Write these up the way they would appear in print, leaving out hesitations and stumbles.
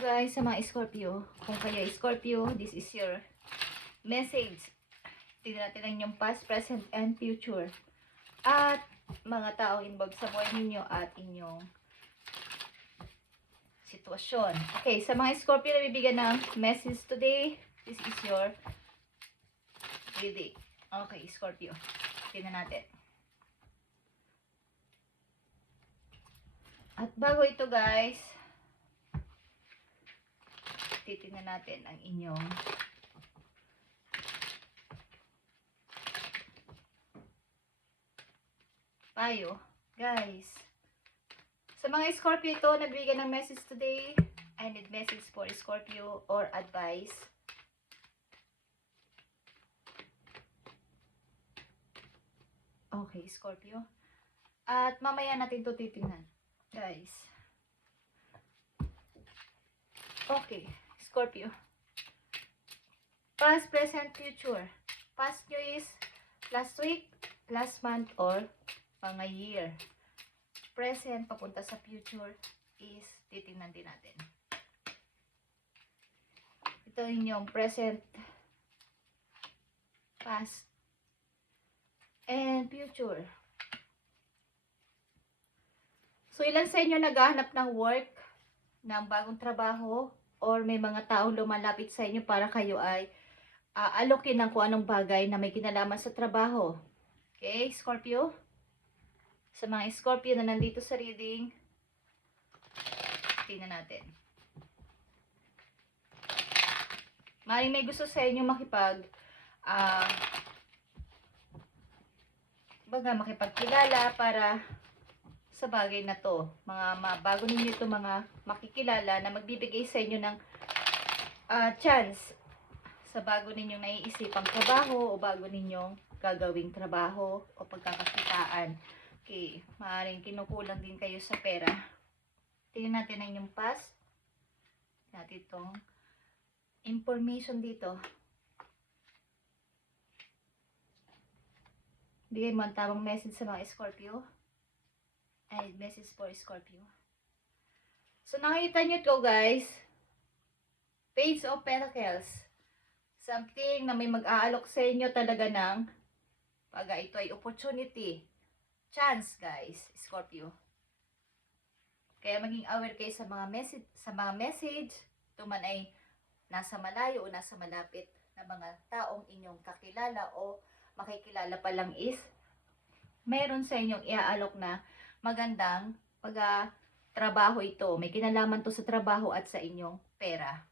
guys, sa mga Scorpio, kung kayo Scorpio, this is your message. Tingnan natin ang inyong past, present, and future. At mga tao involved sa buhay ninyo at inyong sitwasyon. Okay, sa mga Scorpio na bibigyan ng message today, this is your reading. Okay, Scorpio. Tingnan natin. At bago ito guys, titingnan natin ang inyong payo. Guys, sa mga Scorpio ito, nabigyan ng message today. I need message for Scorpio or advice. Okay, Scorpio. At mamaya natin ito titingnan. Guys. Okay, Scorpio. Past, present, future. Past nyo is last week, last month, or mga year. Present, papunta sa future, is titingnan din natin. Ito yung present, past, and future. So, ilan sa inyo naghahanap ng work, ng bagong trabaho, or may mga taong lumalapit sa inyo para kayo ay alokin ng kung anong bagay na may kinalaman sa trabaho. Okay, Scorpio? Sa mga Scorpio na nandito sa reading, tingnan natin. Maring may gusto sa inyo makipagkilala para sa bagay na to. Bago ninyo ito mga makikilala na magbibigay sa inyo ng chance sa bago ninyong naiisipang trabaho o bago ninyong gagawing trabaho o pagkakakitaan. Okay, maaaring kinukulang din kayo sa pera. Tingnan natin ang inyong past. Natin itong information dito. Bigay mo ang tamang message sa mga Scorpio. Ay, message for Scorpio. So, nakita nyo to guys. Page of Pentacles. Something na may mag-aalok sa inyo talaga ng ito ay opportunity. Chance guys, Scorpio. Kaya maging aware kayo sa mga message. Ito man ay nasa malayo o nasa malapit na mga taong inyong kakilala o makikilala pa lang is meron sa inyong iaalok na magandang trabaho ito. May kinalaman to sa trabaho at sa inyong pera.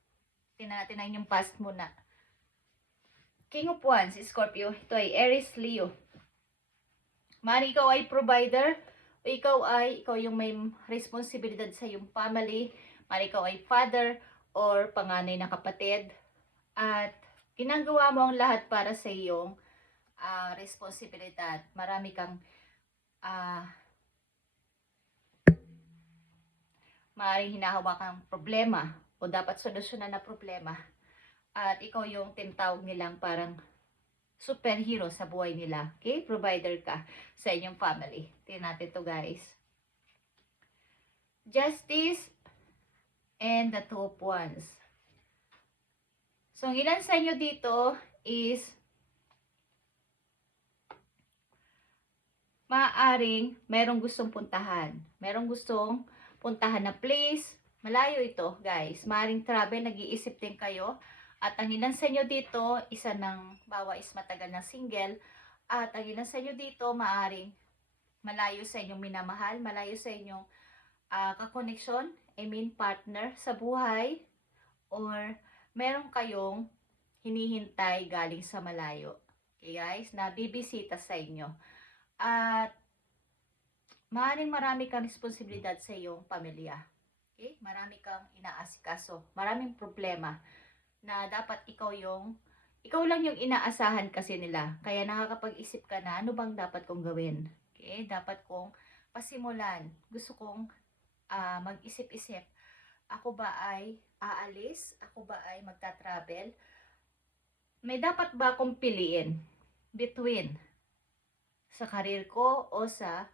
Tingnan natin ang inyong past muna. King of Wands, Scorpio. Ito ay Aries, Leo. Mari ikaw ay provider o ikaw yung may responsibilidad sa iyong family. Mari ikaw ay father or panganay na kapatid. At ginagawa mo ang lahat para sa iyong responsibilidad. Marami kang maaaring hinahawakang problema o dapat solusyonan na problema. At ikaw yung tinatawag nilang parang superhero sa buhay nila. Okay? Provider ka sa inyong family. Tingnan natin to guys. Justice and the Two of Wands. So, ang ilan sa inyo dito is maaaring merong gustong puntahan. Merong gustong puntahan na place. Malayo ito, guys. Maaaring travel, nag-iisip din kayo. At ang ilan sa inyo dito, isa ng bawa is matagal na single. At ang ilan sa inyo dito, maaaring malayo sa inyong minamahal, malayo sa inyong kakoneksyon, partner sa buhay. Or meron kayong hinihintay galing sa malayo. Okay, guys? Na bibisita sa inyo. At maaaring marami kang responsibilidad sa iyong pamilya. Okay? Marami kang inaasikaso. Maraming problema na dapat ikaw lang yung inaasahan kasi nila. Kaya nakakapag-isip ka na ano bang dapat kong gawin. Okay? Dapat kong pasimulan. Gusto kong mag-isip-isip. Ako ba ay aalis? Ako ba ay magta-travel? May dapat ba akong piliin between sa career ko o sa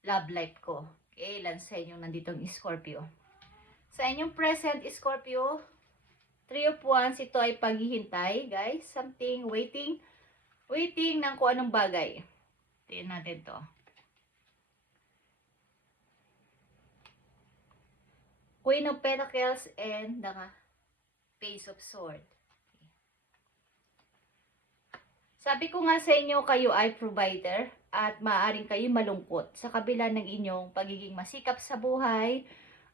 love life ko? Okay, ilan sa inyong nanditong Scorpio. Sa inyong present Scorpio, Three of Wands, ito ay paghihintay, guys. Something, waiting ng kung anong bagay. Tingnan natin to. Queen of Pentacles and the Page of Swords. Sabi ko nga sa inyo, kayo ay provider at maaaring kayo malungkot. Sa kabila ng inyong pagiging masikap sa buhay,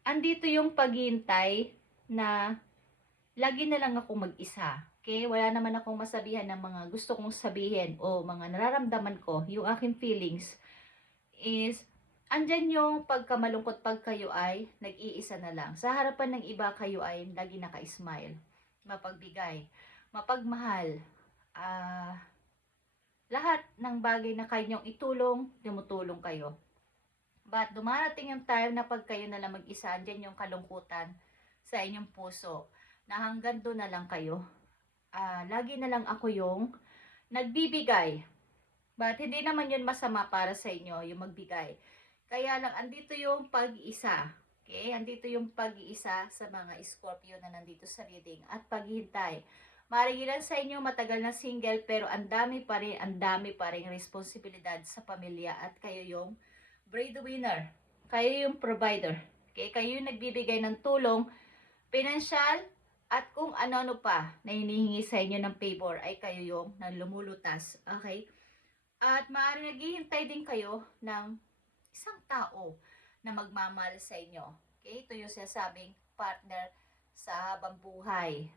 andito yung paghihintay na lagi na lang ako mag-isa. Okay? Wala naman akong masabihan ng mga gusto kong sabihin o mga nararamdaman ko. Yung aking feelings is, andyan yung pagkamalungkot pag kayo ay nag-iisa na lang. Sa harapan ng iba, kayo ay lagi naka-smile, mapagbigay, mapagmahal, lahat ng bagay na kanyang itulong, tumutulong kayo. But dumarating yung time na pag kayo na lang mag-isa, andyan yung kalungkutan sa inyong puso, na hanggang doon na lang kayo. Lagi na lang ako yung nagbibigay. But hindi naman yun masama para sa inyo, yung magbigay. Kaya lang, andito yung pag-iisa. Okay? Andito yung pag-iisa sa mga Scorpio na nandito sa reading at paghihintay. Maaaring ilan sa inyo matagal na single pero ang dami pa rin responsibilidad sa pamilya at kayo yung breadwinner. Kayo yung provider. Okay? Kayo yung nagbibigay ng tulong, financial, at kung ano-ano pa na hinihingi sa inyo ng favor ay kayo yung lumulutas. Okay? At maaaring naghihintay din kayo ng isang tao na magmamahal sa inyo. Okay? Ito yung sinasabing partner sa habang buhay.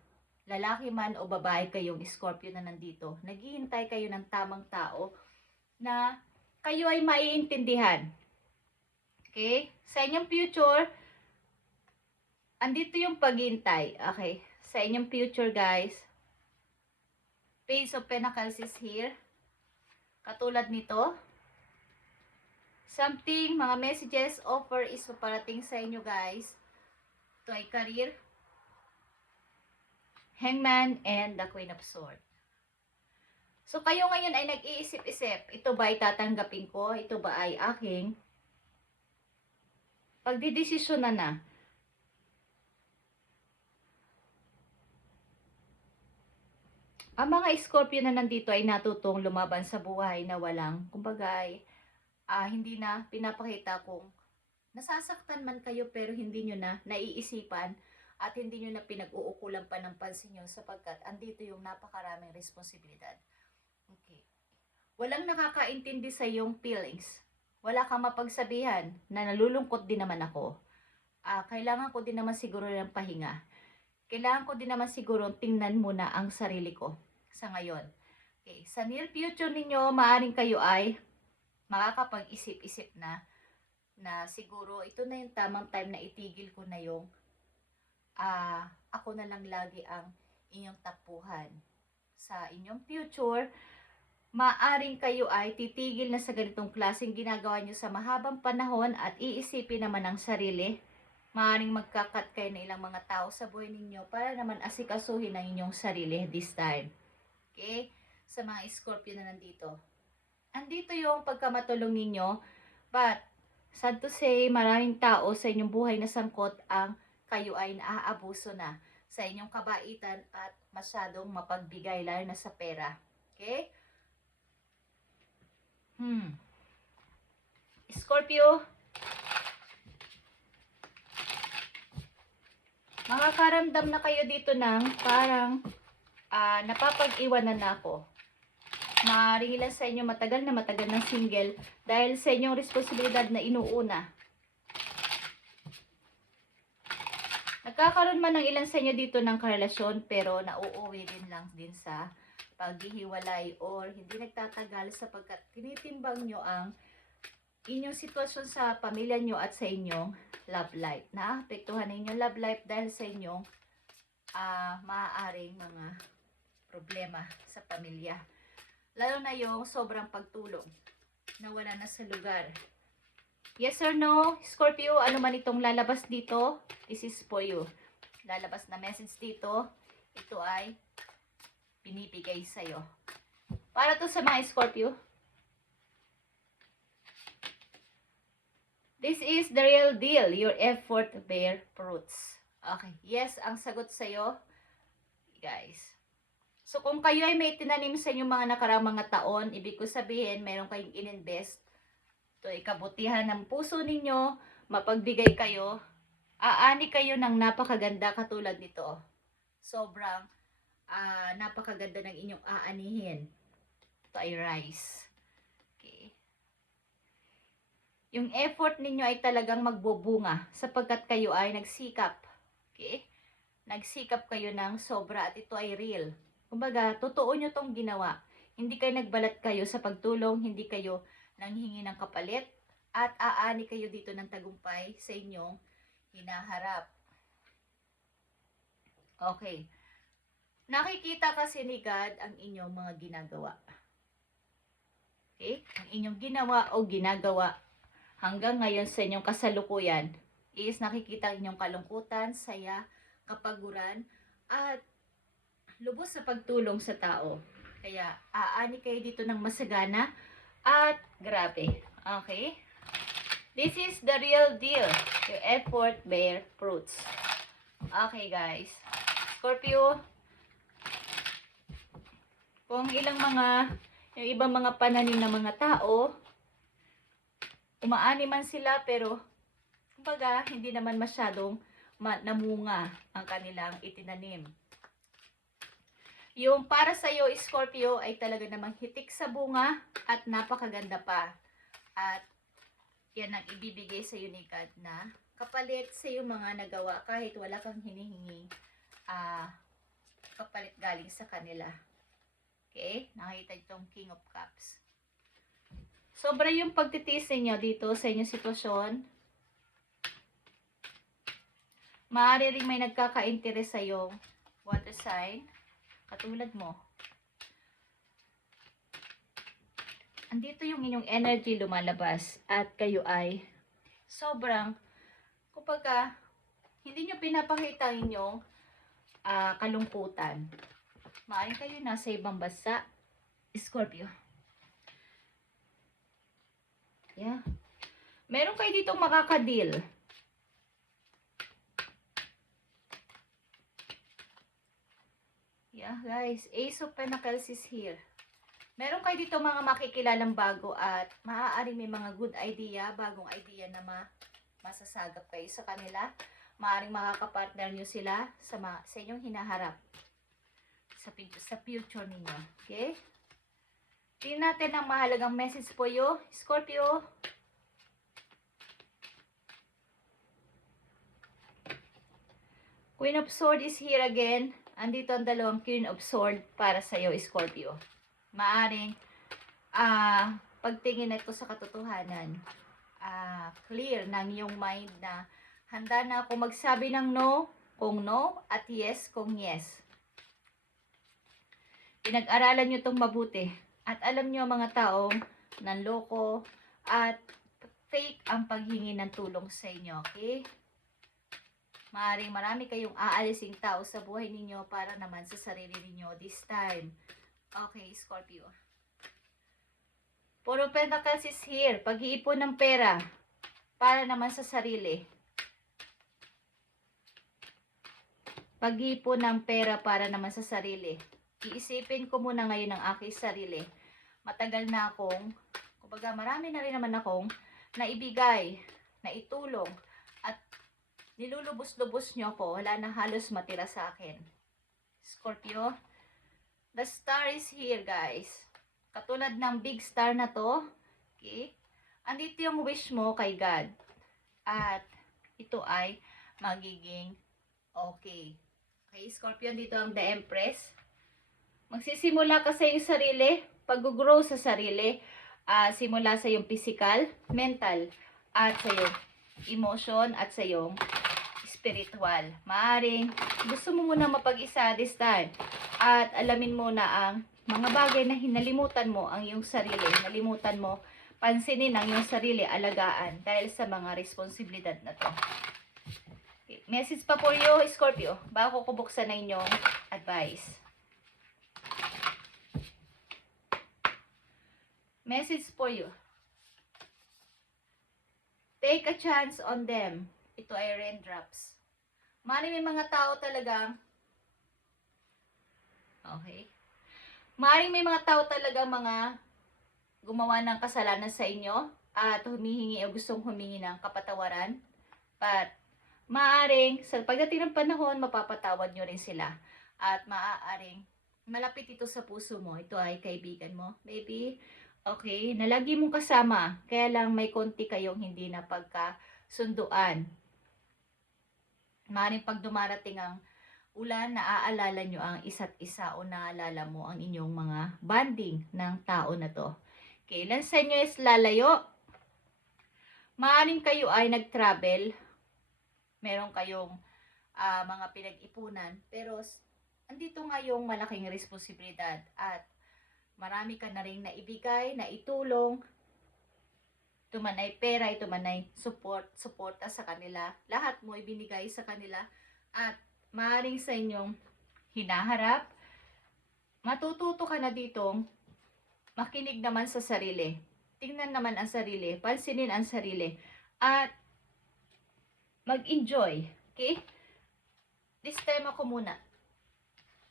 Lalaki man o babae kayong Scorpio na nandito, naghihintay kayo ng tamang tao na kayo ay maiintindihan. Okay? Sa inyong future, andito yung paghihintay. Okay? Sa inyong future, guys, Page of Pentacles is here. Katulad nito, something, mga messages, offer is paparating sa inyo, guys. Ito ay career, Hangman, and the Queen of Swords. So, kayo ngayon ay nag-iisip-isip, ito ba ay tatanggapin ko? Ito ba ay aking? Pagdidesisyonan na. Ang mga Scorpio na nandito ay natutong lumaban sa buhay na walang, kumbaga, hindi na pinapakita kung nasasaktan man kayo pero hindi nyo na naiisipan at hindi nyo na pinag-uukulan pa ng pansin nyo sapagkat andito yung napakaraming responsibilidad. Okay. Walang nakakaintindi sa iyong feelings. Wala kang mapagsabihan na nalulungkot din naman ako. Kailangan ko din naman siguro ng pahinga. Kailangan ko din naman siguro tingnan muna ang sarili ko sa ngayon. Okay. Sa near future ninyo, maaaring kayo ay makakapag-isip-isip na siguro ito na yung tamang time na itigil ko na yung ako na lang lagi ang inyong takbuhan. Sa inyong future, maaring kayo ay titigil na sa ganitong klaseng ginagawa nyo sa mahabang panahon at iisipin naman ang sarili. Maaring magkakat kayo na ilang mga tao sa buhay ninyo para naman asikasuhin ang inyong sarili this time. Okay? Sa mga Scorpio na nandito. Andito yung pagkamatulong ninyo, but sad to say, maraming tao sa inyong buhay na sangkot ang kayo ay naaabuso na sa inyong kabaitan at masyadong mapagbigay lalo na sa pera. Okay? Scorpio, makakaramdam na kayo dito ng parang napapag-iwanan na ako. Maaaring ilan sa inyo matagal na single dahil sa inyong responsibilidad na inuuna. Nagkakaroon man ng ilan sa inyo dito ng karelasyon pero nauuwi din lang din sa paghihiwalay or hindi nagtatagal sapagkat tinitimbang nyo ang inyong sitwasyon sa pamilya nyo at sa inyong love life. Naapektuhan na inyong love life dahil sa inyong maaaring mga problema sa pamilya. Lalo na yung sobrang pagtulong na wala na sa lugar. Yes or no, Scorpio, ano man itong lalabas dito, this is for you. Lalabas na message dito, ito ay binibigay sa'yo. Para to sa mga Scorpio. This is the real deal. Your effort bear fruits. Okay. Yes, ang sagot sa'yo, guys. So, kung kayo ay may tinanim sa inyong mga nakaraang mga taon, ibig ko sabihin, meron kayong ininvest, ito ay kabutihan ng puso ninyo, mapagbigay kayo, aani kayo ng napakaganda katulad nito. Sobrang napakaganda ng inyong aanihin. Ito ay rice. Okay. Yung effort ninyo ay talagang magbubunga sapagkat kayo ay nagsikap. Okay? Nagsikap kayo ng sobra at ito ay real. Kumbaga, totoo nyo tong ginawa. Hindi kayo nagbalat kayo sa pagtulong, hindi kayo nanghingi ng kapalit, at aani kayo dito ng tagumpay sa inyong hinaharap. Okay. Nakikita kasi ni God ang inyong mga ginagawa. Okay? Ang inyong ginawa o ginagawa hanggang ngayon sa inyong kasalukuyan is nakikita inyong kalungkutan, saya, kapaguran, at lubos sa pagtulong sa tao. Kaya, aani kayo dito ng masagana at grabe. Okay? This is the real deal. Your effort bear fruits. Okay, guys. Scorpio, kung yung ibang mga pananim na mga tao, umaani man sila pero, kumbaga, hindi naman masyadong namunga ang kanilang itinanim. Yung para sa iyo, Scorpio, ay talaga namang hitik sa bunga at napakaganda pa. At yan ang ibibigay sa iyo ni God na kapalit sa iyo mga nagawa kahit wala kang hinihingi kapalit galing sa kanila. Okay? Nakita itong King of Cups. Sobra yung pagtitiis niyo dito sa inyong sitwasyon. Maaari rin may nagkaka-interes sa iyo water sign. Katulad mo. Andito yung inyong energy lumalabas at kayo ay sobrang, kumbaga, hindi nyo pinapakita inyong kalungkutan. Maaaring kayo nasa ibang bansa, Scorpio. Yeah. Meron kayo ditong makakadil. Yeah, guys. Ace of Pentacles is here. Meron kayo dito mga makikilalang bago at maaari may mga good idea, bagong idea na masasagap kayo sa kanila. Maaaring makakapartner nyo sila sa inyong hinaharap. Sa future ninyo. Okay? Tingnan natin ang mahalagang message po yo, Scorpio. Queen of Swords is here again. Andito ang dalawang Queen of Swords para sa iyo, Scorpio. Maaring pagtingin na ito sa katotohanan, clear ng iyong mind na handa na ako magsabi ng no kung no at yes kung yes. Pinag-aralan nyo itong mabuti at alam nyo mga taong nanloko at fake ang paghingi ng tulong sa inyo. Okay? Maaring marami kayong aalising tao sa buhay ninyo para naman sa sarili ninyo this time. Okay, Scorpio. Puro Pentacles is here. Pag-iipon ng pera para naman sa sarili. Pag-iipon ng pera para naman sa sarili. Iisipin ko muna ngayon ang aking sarili. Matagal na akong, kumbaga marami na rin naman akong naibigay, naitulong, at nilulubos-lubos nyo ko, wala na halos matira sa akin. Scorpio, the star is here, guys. Katulad ng big star na to, okay? Andito yung wish mo kay God. At ito ay magiging okay. Okay, Scorpio, dito ang The Empress. Magsisimula ka sa iyong sarili, pag-grow sa sarili, simula sa iyong physical, mental, at sa iyong emotion, at sa iyong spiritual. Maaring gusto mo muna mapag-isa this time at alamin mo na ang mga bagay na hinalimutan mo ang iyong sarili. Nalimutan mo pansinin ang iyong sarili, alagaan dahil sa mga responsibilidad na to. Okay. Message pa po you, Scorpio, bago ko buksan na inyong advice. Message for you. Take a chance on them. Ito ay raindrops. Maaaring may mga tao talagang, okay? Maaaring may mga tao talaga mga gumawa ng kasalanan sa inyo at humihingi o gustong humingi ng kapatawaran. But, maaaring sa pagdating ng panahon, mapapatawad nyo rin sila. At maaaring malapit ito sa puso mo. Ito ay kaibigan mo, maybe. Okay, na lagi mong kasama. Kaya lang may konti kayong hindi na pagkasunduan. Maaaring pag dumarating ang ulan, naaalala nyo ang isa't isa o naaalala mo ang inyong mga bonding ng tao na to. Okay, ilan sa inyo is lalayo? Maaaring kayo ay nag-travel. Meron kayong mga pinag-ipunan. Pero andito nga yung malaking responsibilidad at marami ka na rin naibigay, naitulong. Ito man ay pera, ito man ay suporta sa kanila. Lahat mo ibinigay sa kanila at maaaring sa inyong hinaharap. Matututo ka na ditong makinig naman sa sarili. Tingnan naman ang sarili, pansinin ang sarili at mag-enjoy. Okay? This time ako muna.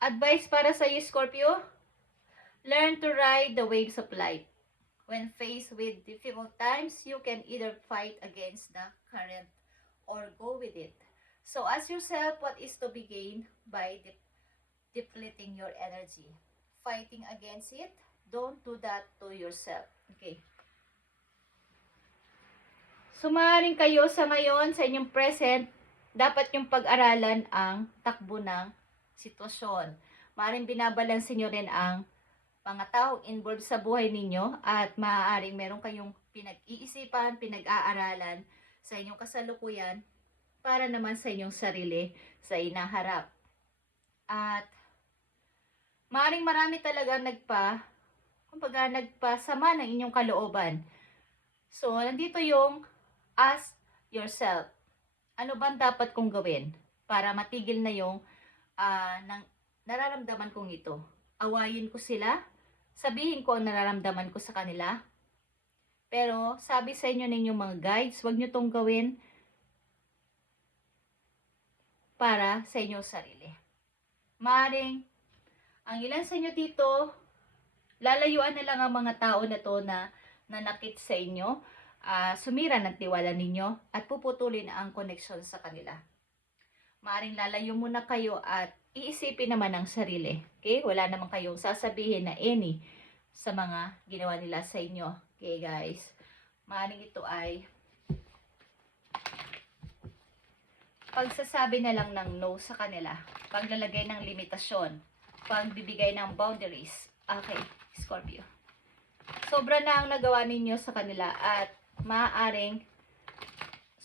Advice para sa iyo, Scorpio? Learn to ride the waves of life. When faced with difficult times, you can either fight against the current or go with it. So ask yourself what is to be gained by depleting your energy. Fighting against it, don't do that to yourself. Okay. So maaaring kayo sa ngayon, sa inyong present, dapat yung pag-aralan ang takbo ng sitwasyon. Maaaring binabalansin nyo rin ang mga taong involved sa buhay ninyo at maaaring meron kayong pinag-iisipan, pinag-aaralan sa inyong kasalukuyan para naman sa inyong sarili sa inaharap. At maaaring marami talaga nagpasama ng inyong kalooban. So, nandito yung ask yourself, ano bang dapat kong gawin para matigil na yung nararamdaman kong ito? Awayin ko sila? Sabihin ko ang nararamdaman ko sa kanila? Pero sabi sa inyo ninyong mga guides, huwag nyo tong gawin para sa inyong sarili. Maaring, ang ilan sa inyo dito, lalayuan na lang ang mga tao na to na nanakit sa inyo, sumira ng tiwala ninyo, at puputulin ang koneksyon sa kanila. Maaring lalayo muna kayo at iisipin naman ang sarili. Okay? Wala naman kayong sasabihin na any sa mga ginawa nila sa inyo. Okay, guys? Maaring ito ay pagsasabi na lang ng no sa kanila. Paglalagay ng limitasyon. Pagbibigay ng boundaries. Okay, Scorpio. Sobra na ang nagawa ninyo sa kanila at maaaring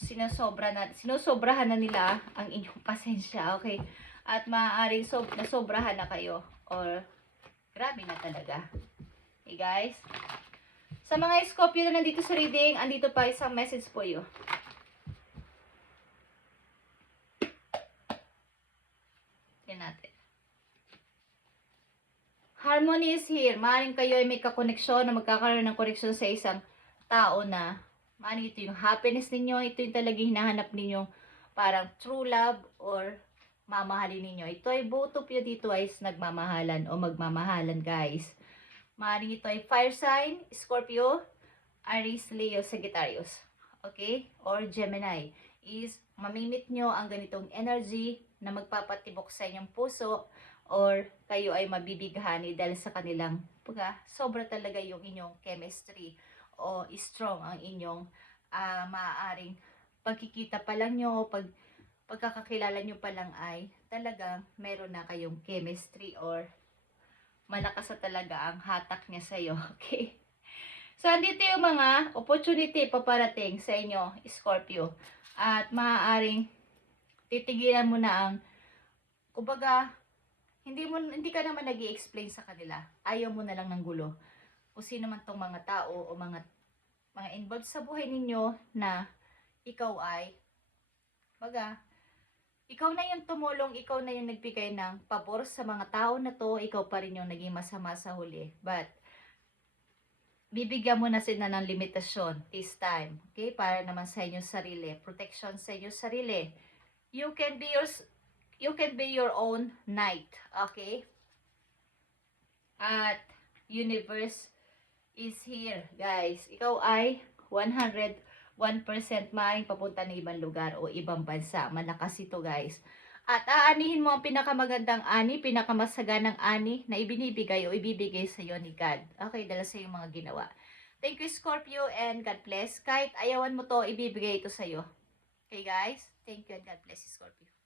sinusobrahan na nila ang inyong pasensya. Okay? At maaaring nasobrahan na kayo or grabe na talaga. Okay, guys? Sa mga Scorpio na nandito sa reading, andito pa isang message po you. Tingnan natin. Harmony is here. Maaaring kayo ay may kakoneksyon o magkakaroon ng koneksyon sa isang tao na maaaring ito yung happiness ninyo, ito yung talagang hinahanap ninyo parang true love or mamahalin ninyo. Ito ay both of you dito ay nagmamahalan o magmamahalan, guys. Maaaring ito ay fire sign, Scorpio, Aries, Leo, Sagittarius. Okay? Or Gemini. Is mamimit nyo ang ganitong energy na magpapatibok sa inyong puso or kayo ay mabibighani dahil sa kanilang sobra talaga yung inyong chemistry o strong ang inyong maaaring pagkikita pa lang nyo, pagkakakilala nyo pa lang ay talagang meron na kayong chemistry or malakas na talaga ang hatak niya sa'yo. Okay? So, andito yung mga opportunity paparating sa inyo, Scorpio. At maaaring titigilan mo na ang, kumbaga, hindi ka naman nag-i-explain sa kanila. Ayaw mo na lang ng gulo. Kung sino man tong mga tao o mga involved sa buhay ninyo na ikaw ay, ikaw na yung tumulong, ikaw na yung nagbigay ng pabor sa mga tao na to, ikaw pa rin yung naging masama sa huli. But, bibigyan mo na sila ng limitasyon this time. Okay? Para naman sa inyong sarili. Protection sa inyong sarili. You can be your own knight. Okay? At universe is here, guys. Ikaw ay 101% maaaring papunta ng ibang lugar o ibang bansa. Malakas ito, guys. At aanihin mo ang pinakamagandang ani, pinakamasaganang ani na ibinibigay o ibibigay sa iyo ni God. Okay, dala sa iyong mga ginawa. Thank you, Scorpio, and God bless. Kahit ayawan mo to, ibibigay ito sa iyo. Okay, guys? Thank you and God bless, Scorpio.